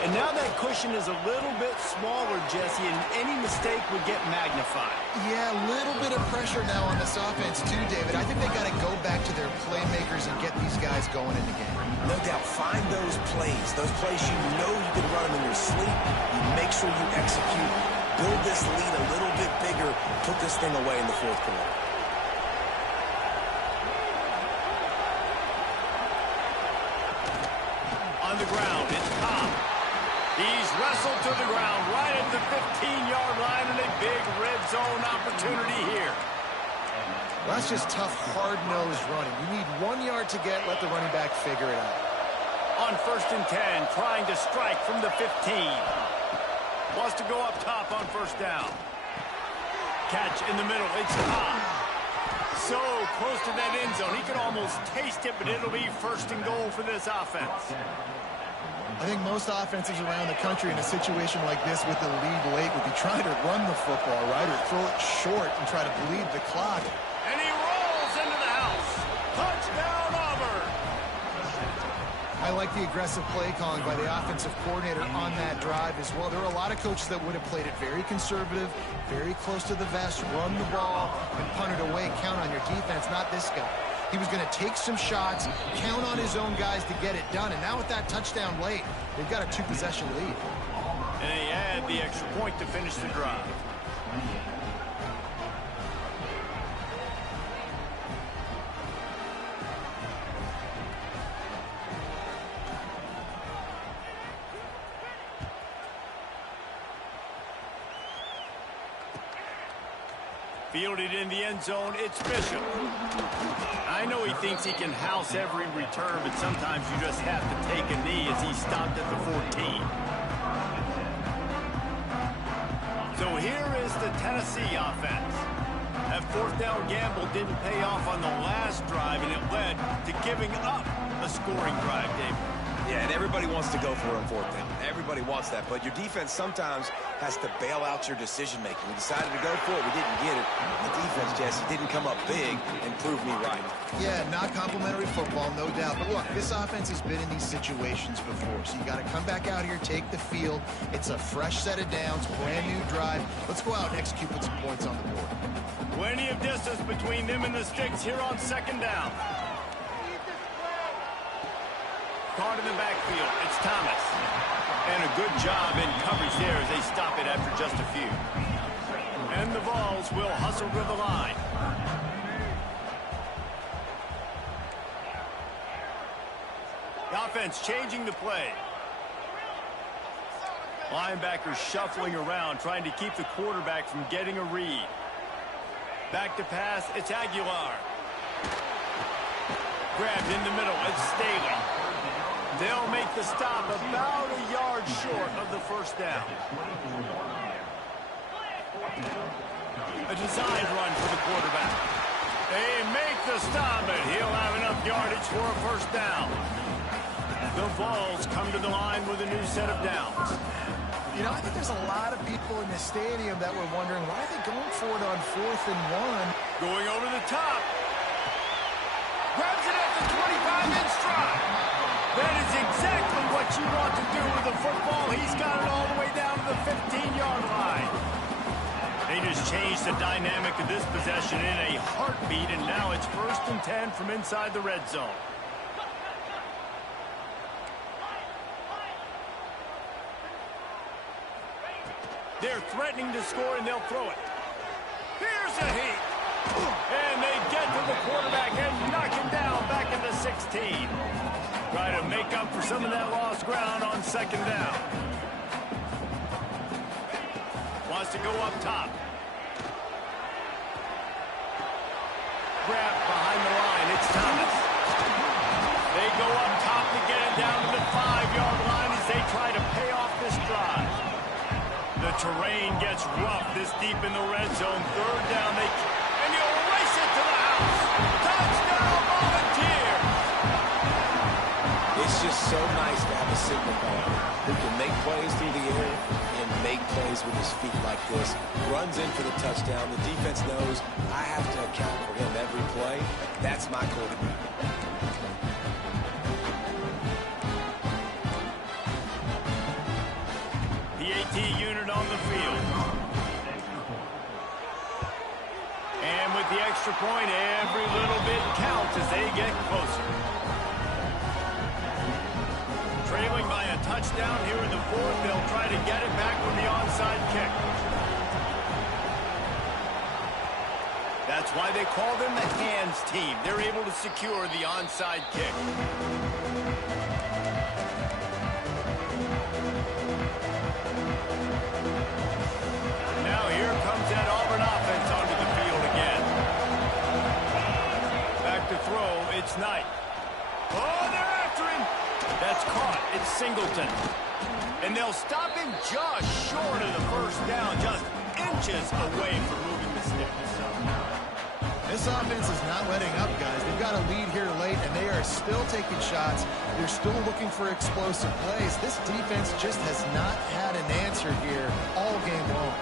And now that cushion is a little bit smaller, Jesse, and any mistake would get magnified. Yeah, a little bit of pressure now on this offense too, David. I think they got to go back to their playmakers and get these guys going in the game. No doubt, find those plays you know you can run them in your sleep. You make sure you execute, build this lead a little bit bigger, put this thing away in the 4th quarter. On the ground, it's Cobb. He's wrestled to the ground right at the 15-yard line, and a big red zone opportunity here. Well, that's just tough, hard-nosed running. You need 1 yard to get, let the running back figure it out. On 1st and 10, trying to strike from the 15. Wants to go up top on 1st down. Catch in the middle, it's Cobb. So close to that end zone, he could almost taste it, but it'll be 1st and goal for this offense. I think most offenses around the country in a situation like this with the lead late would be trying to run the football, right, or throw it short and try to bleed the clock. And he rolls into the house. Touchdown, Auburn. I like the aggressive play calling by the offensive coordinator on that drive as well. There are a lot of coaches that would have played it very conservative, very close to the vest, run the ball, and punt it away. Count on your defense, not this guy. He was going to take some shots, count on his own guys to get it done. And now with that touchdown late, they've got a 2-possession lead. And they add the extra point to finish the drive. Fielded in the end zone, it's Bishop. I know he thinks he can house every return, but sometimes you just have to take a knee as he stopped at the 14. So here is the Tennessee offense. That fourth down gamble didn't pay off on the last drive, and it led to giving up a scoring drive, David. Yeah, and everybody wants to go for it on fourth down. Everybody wants that, but your defense sometimes has to bail out your decision-making. We decided to go for it. We didn't get it. The defense, Jesse, didn't come up big and prove me right. Yeah, not complimentary football, no doubt. But look, this offense has been in these situations before, so you got to come back out here, take the field. It's a fresh set of downs, brand new drive. Let's go out and execute with some points on the board. Plenty of distance between them and the sticks here on second down. Caught in the backfield, it's Thomas. And a good job in coverage there as they stop it after just a few. And the Vols will hustle to the line. The offense changing the play. Linebackers shuffling around, trying to keep the quarterback from getting a read. Back to pass, it's Aguilar. Grabbed in the middle, it's Staley. They'll make the stop about a yard short of the first down. A designed run for the quarterback. They make the stop, but he'll have enough yardage for a first down. The Vols come to the line with a new set of downs. You know, I think there's a lot of people in the stadium that were wondering, why are they going for it on 4th and 1? Going over the top. Grabs it at the 25-inch stride. That is exactly what you want to do with the football. He's got it all the way down to the 15-yard line. They just changed the dynamic of this possession in a heartbeat, and now it's 1st and 10 from inside the red zone. They're threatening to score, and they'll throw it. Here's a heat. And they get to the quarterback and knock him down back at the 16. Try to make up for some of that lost ground on second down. Wants to go up top. Grab behind the line. It's Thomas. They go up top to get it down to the 5-yard line as they try to pay off this drive. The terrain gets rough this deep in the red zone. 3rd down. And he'll race it to the house. Touchdown, Volunteers. It's just so nice to have a signal caller who can make plays through the air and make plays with his feet like this. Runs in for the touchdown. The defense knows I have to account for him every play. That's my quarterback. The AT unit on the field. And with the extra point, every little bit counts as they get closer. Trailing by a touchdown here in the 4th. They'll try to get it back with the onside kick. That's why they call them the hands team. They're able to secure the onside kick. Now here comes that Auburn offense onto the field again. Back to throw, it's Knight. Oh, they're after him. That's caught. It's Singleton. And they'll stop him just short of the first down, just inches away from moving the sticks. This offense is not letting up, guys. They've got a lead here late, and they are still taking shots. They're still looking for explosive plays. This defense just has not had an answer here all game long.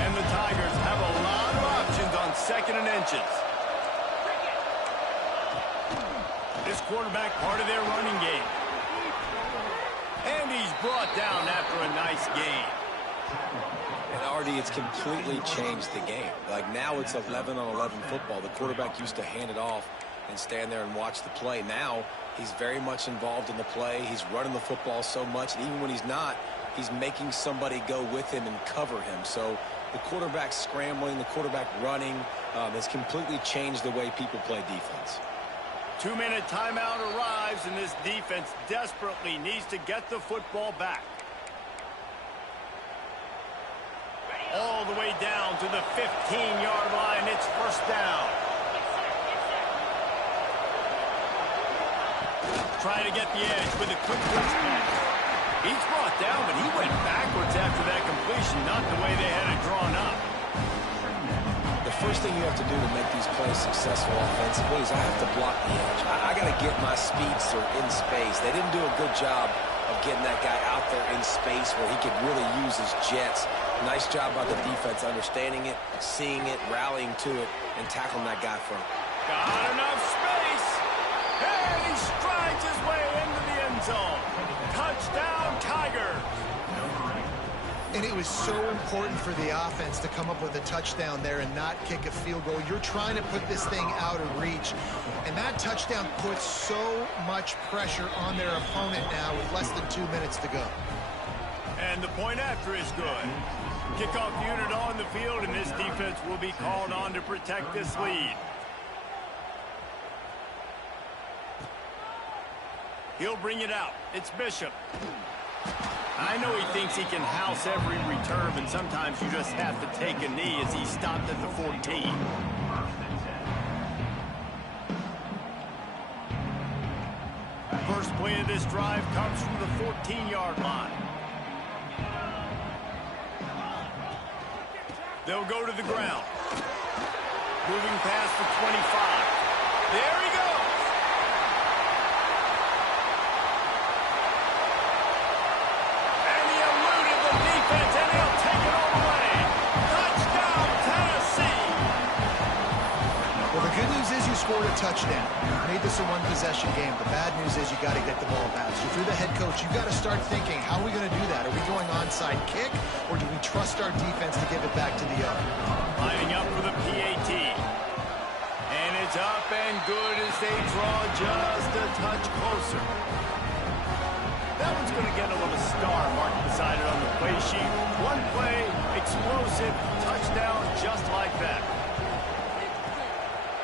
And the Tigers have a lot of options on 2nd and inches. This quarterback part of their running game. And he's brought down after a nice gain. And Artie, it's completely changed the game. Like now it's 11-on-11 football. The quarterback used to hand it off and stand there and watch the play. Now he's very much involved in the play. He's running the football so much, and even when he's not, he's making somebody go with him and cover him. So the quarterback scrambling, the quarterback running has completely changed the way people play defense. 2-minute timeout arrives, and this defense desperately needs to get the football back. All the way down to the 15-yard line. It's first down. Trying to get the edge with a quick blitz pass. He's brought down, but he went backwards after that completion, not the way they had it drawn up. The first thing you have to do to make these plays successful offensively is I have to block the edge. I got to get my speedster in space. They didn't do a good job of getting that guy out there in space where he could really use his jets. Nice job by the defense understanding it, seeing it, rallying to it, and tackling that guy front. Got enough space. And he strides his way into the end zone. Touchdown, Tigers. And it was so important for the offense to come up with a touchdown there and not kick a field goal. You're trying to put this thing out of reach. And that touchdown puts so much pressure on their opponent now with less than 2 minutes to go. And the point after is good. Kickoff unit on the field, and this defense will be called on to protect this lead. He'll bring it out. It's Bishop. I know he thinks he can house every return, but sometimes you just have to take a knee as he stopped at the 14. First play of this drive comes from the 14-yard line. They'll go to the ground. Moving past the 25. There he goes. And he eluded the defense, and he'll take it all away. Touchdown, Tennessee. Well, the good news is you scored a touchdown. You made this a one-possession game. The bad news is you got to get the ball bounced. If you're the head coach, you got to start thinking, how are we going to do that? Are we going onside kick, or do we trust our defense to give it back to the other? Lining up for the PAT. And it's up and good as they draw just a touch closer. That one's going to get a little star marked beside it on the play sheet. One play, explosive, touchdown just like that.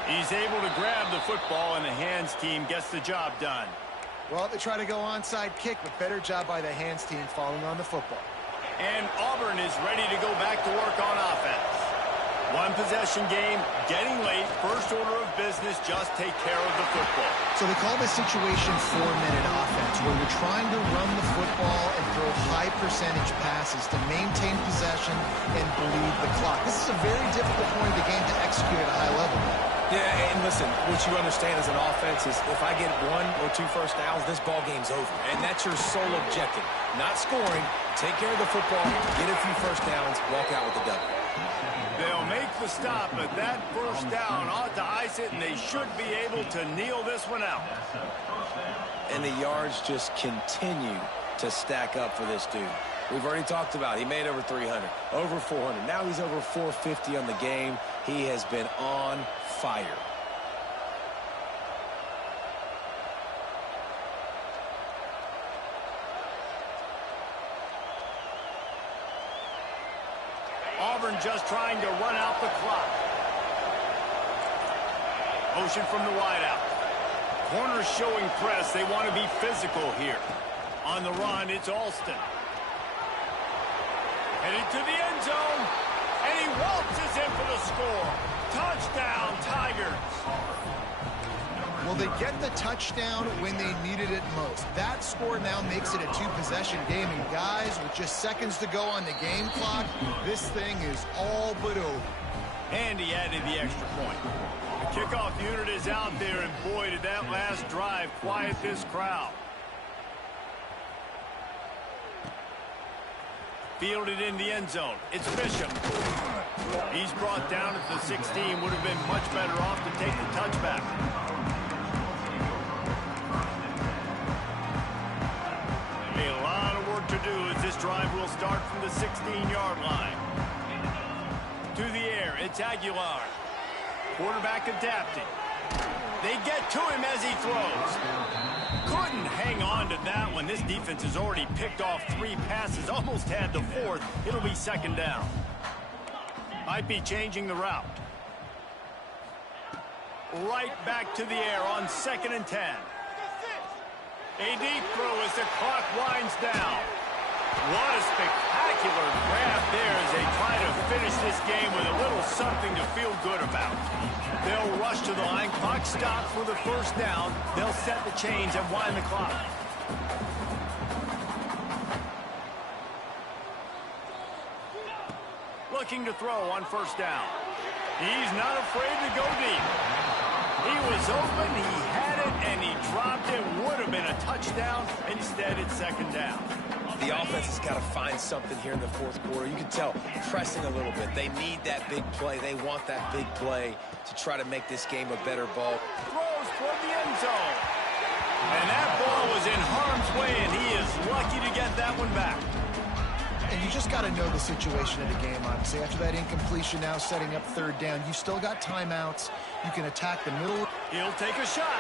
He's able to grab the football, and the hands team gets the job done. Well, they try to go onside kick, but better job by the hands team falling on the football. And Auburn is ready to go back to work on offense. One possession game, getting late, first order of business, just take care of the football. So they call this situation 4-minute offense, where you're trying to run the football and throw high percentage passes to maintain possession and bleed the clock. This is a very difficult point of the game to execute at a high level. Yeah, and listen, what you understand as an offense is if I get 1 or 2 first downs, this ball game's over. And that's your sole objective. Not scoring, take care of the football, get a few first downs, walk out with the W. They'll make the stop, but that first down ought to ice it, and they should be able to kneel this one out. And the yards just continue to stack up for this dude. We've already talked about it. He made over 300, over 400. Now he's over 450 on the game. He has been on fire. Auburn just trying to run out the clock. Motion from the wideout. Corners showing press. They want to be physical here. On the run, it's Alston. Headed to the end zone. And he waltzes in for the score. Touchdown, Tigers. Well, they get the touchdown when they needed it most. That score now makes it a 2-possession game. And guys, with just seconds to go on the game clock, this thing is all but over. And he added the extra point. The kickoff unit is out there, and boy, did that last drive quiet this crowd. Fielded in the end zone. It's Bishop. He's brought down at the 16. Would have been much better off to take the touchback. A lot of work to do as this drive will start from the 16-yard line. To the air, it's Aguilar. Quarterback adapting. They get to him as he throws. Couldn't hang on to that one. This defense has already picked off 3 passes, almost had the 4th. It'll be 2nd down. Might be changing the route. Right back to the air on 2nd and 10. A deep throw as the clock winds down. What a spectacular grab there as they try to finish this game with a little something to feel good about. They'll rush to the line. Clock stops for the 1st down. They'll set the chains and wind the clock. Looking to throw on 1st down. He's not afraid to go deep. He was open, he had it, and he dropped it. Would have been a touchdown. Instead, it's 2nd down. The offense has got to find something here in the 4th quarter. You can tell, pressing a little bit. They need that big play. They want that big play to try to make this game a better ball. Throws toward the end zone. And that ball was in harm's way, and he is lucky to get that one back. And you just got to know the situation of the game, obviously. After that incompletion, now setting up 3rd down, you still got timeouts. You can attack the middle. He'll take a shot.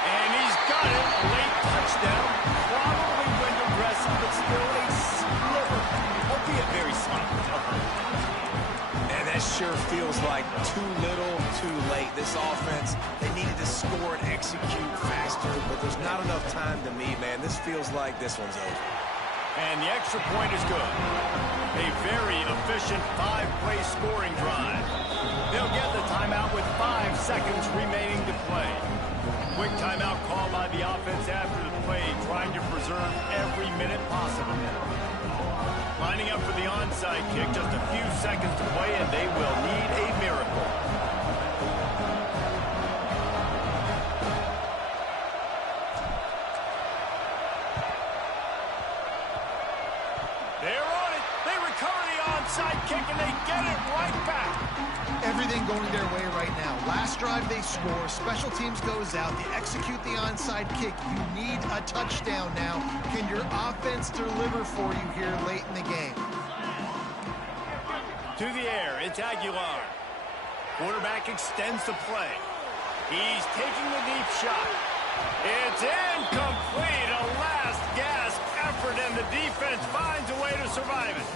And he's got it. A late touchdown. Probably window dressing, but still a sliver. Albeit very slight. And that sure feels like too little, too late. This offense, they needed to score and execute faster, but there's not enough time to me, man. This feels like this one's over. And the extra point is good. A very efficient 5-play scoring drive. They'll get the timeout with 5 seconds remaining to play. Quick timeout called by the offense after the play, trying to preserve every minute possible. Lining up for the onside kick, just a few seconds to play, and they will need a miracle. They're on it. They recover the onside kick, and they get it right back. Everything going their way right now. Last drive they score. Special teams goes out. They execute the onside kick. You need a touchdown now. Can your offense deliver for you here late in the game? To the air, it's Aguilar. Quarterback extends the play. He's taking the deep shot. It's incomplete. A last gasp effort, and the defense finds a way to survive it.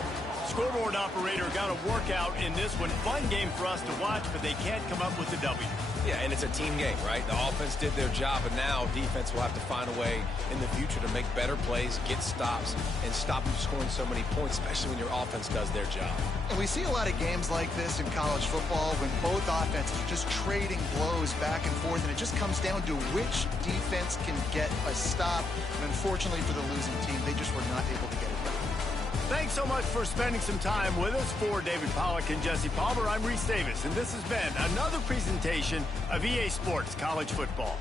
Scoreboard operator got a workout in this one. Fun game for us to watch, but they can't come up with the W. Yeah, and it's a team game, right? The offense did their job, and now defense will have to find a way in the future to make better plays, get stops, and stop you scoring so many points, especially when your offense does their job. And we see a lot of games like this in college football when both offenses are just trading blows back and forth, and it just comes down to which defense can get a stop. And unfortunately for the losing team, they just were not able to get it done. Thanks so much for spending some time with us. For David Pollack and Jesse Palmer, I'm Reese Davis, and this has been another presentation of EA Sports College Football.